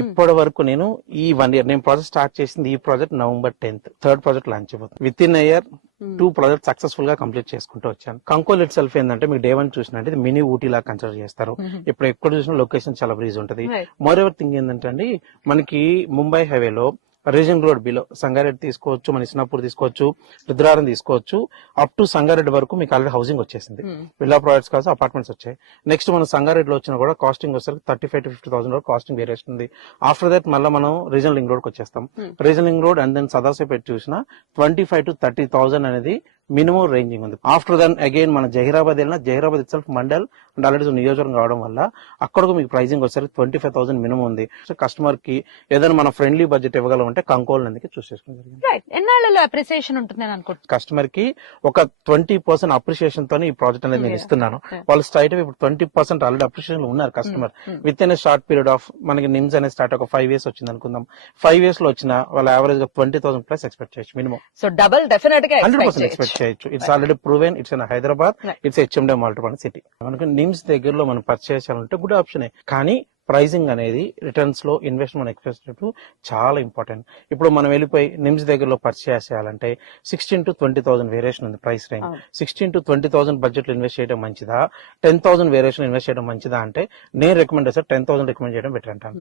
ఇప్పటి వరకు నేను ఈ 1 year నేను ప్రాజెక్ట్ స్టార్ట్ చేసింది ఈ project November 10th, third project launch అయిపోతుంది. Within year 2 project successful గా కంప్లీట్ చేసుకుంటూ వచ్చాను. కంకోల్ ఇట్ సెల్ఫ్ ఏంటంటే మీకు డే 1 చూసినట్టు ఇది మినీ ఊటీ లా కన్సిడర్ చేస్తారు. ఇప్పుడు ఎక్కడ చూసినా లొకేషన్ చాలా బ్రీజ్ ఉంటుంది. మోర్ ఎవర్ థింగ్ ఏంటంటే అండి, మనకి ముంబై హైవేలో రీజన్ రోడ్ బిలో సంగారెడ్డి తీసుకోవచ్చు, మన ఇస్నాపూర్ తీసుకోవచ్చు, రుద్రారం తీసుకోవచ్చు, అప్ టు సంగారెడ్డి వరకు మీకు ఆల్రెడీ హౌసింగ్ వచ్చేసింది. విల్లా ప్రాజెక్ట్స్ కావచ్చు, అపార్ట్మెంట్స్ వచ్చాయి. నెక్స్ట్ మనం సంగారెడ్డిలో వచ్చినా కూడా కాస్టింగ్ వచ్చేసరికి 35,000 to 50,000 వరకు కాస్టింగ్ వేరియేషన్ ఉంది. ఆఫ్టర్ దట్ మళ్ళీ మనం రీజనల్ లింక్ రోడ్ కి వచ్చేస్తాం. Regional link road and then Sadashivpet చూసినా 25,000 to 30,000 అనేది మినిమం రేంజింగ్ ఉంది. ఆఫ్టర్ దెన్ అగైన్ మన జహీరాబాద్ వెళ్ళినా Zaheerabad itself mandal and already నియోజకవర్గం కావడం వల్ల అక్కడ మీకు ప్రైసింగ్ వచ్చేసరికి 25,000 మినిమం ఉంది. సో కస్టమర్ కి ఏదైనా మన ఫ్రెండ్లీ బడ్జెట్ ఇవ్వగలం అంటే కంకోల్ నందుకే చూస్ చేసుకోవడం జరిగింది. ఎన్నాళ్ళలో అప్రిసియేషన్ ఉంటుంది అని అనుకుంటున్నాను. కస్టమర్ కి ఒక 20% అప్రిషియేషన్ తోనే ఈ ప్రాజెక్ట్ అనేది నేను ఇస్తున్నాను. వాళ్ళు స్ట్రైట్ ఇప్పుడు 20% ఆల్రెడీ అప్రిషియేషన్ ఉన్నారు customer. With in short period of మనకి నిమ్స్ అనేది స్టార్ట్ ఒక 5 years వచ్చింది అనుకుందాం. 5 years లో వచ్చిన వాళ్ళ యావరేజ్ గా 20,000 ప్లస్ ఎక్స్పెక్ట్ చేయొచ్చు మినిమం. సో డబుల్ డెఫినెట్ గా 100% ఎక్స్పెక్ట్ చేయొచ్చు. It's already proven. It's in Hyderabad. It's హెచ్ఎండే multiple city. మనకి నిమ్స్ దగ్గరలో మనం పర్చేస్ చేయాలంటే గుడ్ ఆప్షన్. కానీ ప్రైసింగ్ అనేది రిటర్న్స్ లో ఇన్వెస్ట్మెంట్ ఎక్స్పెక్ట్ చాలా ఇంపార్టెంట్. ఇప్పుడు మనం వెళ్ళిపోయి నిమ్స్ దగ్గరలో పర్చేస్ చేయాలంటే 16,000 to 20,000 వేరియేషన్ ఉంది ప్రైస్ రేంజ్. 16,000 to 20,000 బడ్జెట్ లో ఇన్వెస్ట్ చేయడం మంచిదా, 10,000 వేరియేషన్ ఇన్వెస్ట్ చేయడం మంచిదా అంటే నేను రికమెండ్ చేస్తాను 10,000 రికమెండ్ చేయడం బెటర్ అంటాను.